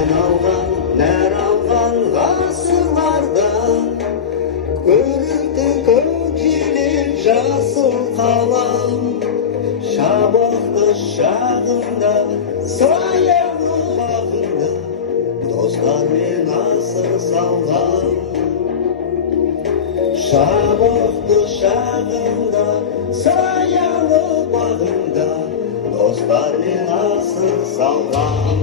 Sen algan, ner algan ғасырлардан көрікті көкжиек жасыл қалам. Шабақты шағында, саялы бағында достармен асыр салған. Шабақты шағында, саялы бағында достармен асыр салған.